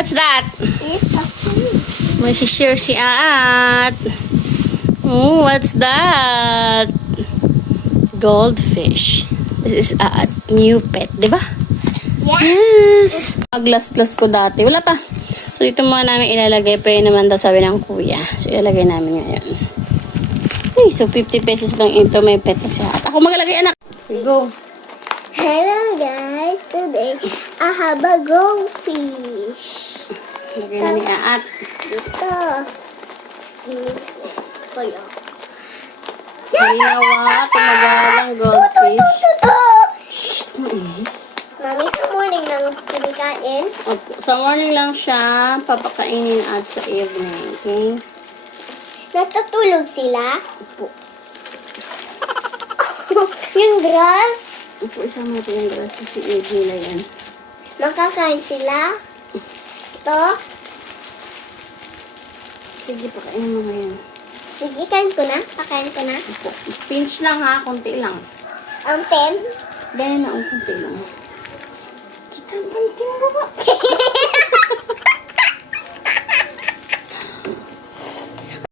What's that? It's a food. May share si Aat. Oh, what's that? Goldfish. This is Aat new pet, di ba? Yeah. Yes. Glass ko dati. Wala pa. So, ito muna namin ilalagay. Pa yun naman daw sabi ng kuya. So, ilalagay namin ngayon. Ay, so 50 pesos lang ito. May pet na si Aat. Ako magalagay, anak. Here go. Hello guys, today I have a goldfish. Lagay na ni Aat. Ito. Kaya. Kaliwa, tumagalang goldfish. Mami, sa morning nang kumikain. Opo. Sa morning lang siya papakainin at sa evening. Okay? Natutulog sila. Opo. Yung grass, Opo, isama natin yung grass kasi egg nila yan. makakain sila. Ito. Sige, pakainin mo ngayon. Sige, kain ko na. Pakain ko na. Opo. Pinch lang ha, konti lang. Ang pen. Ganyan na, konti lang. Kita ang panty mo baba.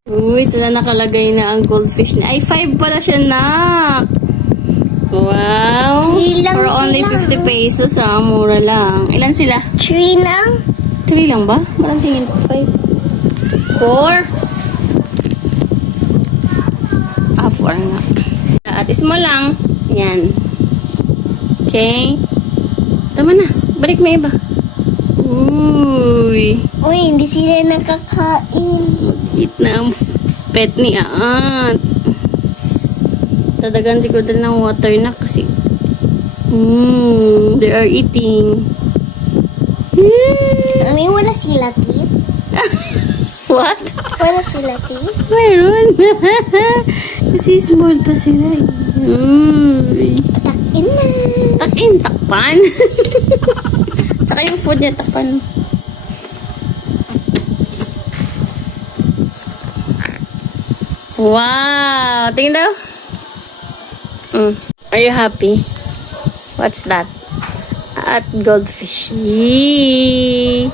Uy, sila nakalagay na ang goldfish na. Ay, 5 pala siya, nak. Wow. 3 lang For only sila. 50 pesos, ah. Mura lang. Ilan sila? 3 lang. 3 lang ba? Walang tingin ko. 5. 4. 4 nga. At small lang. Yan. Okay. Tama na. Balik mo iba. Uy. Uy, hindi sila nakakain. Mag-eat na ang pet ni Aat. Tadagan ko din ng water na kasi they are eating. Mami, wala sila teeth. What? Wala sila teeth. Mayroon. Kasi small pa sila. Uy. Takin na. Takin, takpan. Tsaka yung food niya, takpan. Wow! Tingin daw. Are you happy? What's that? At goldfish. Yee.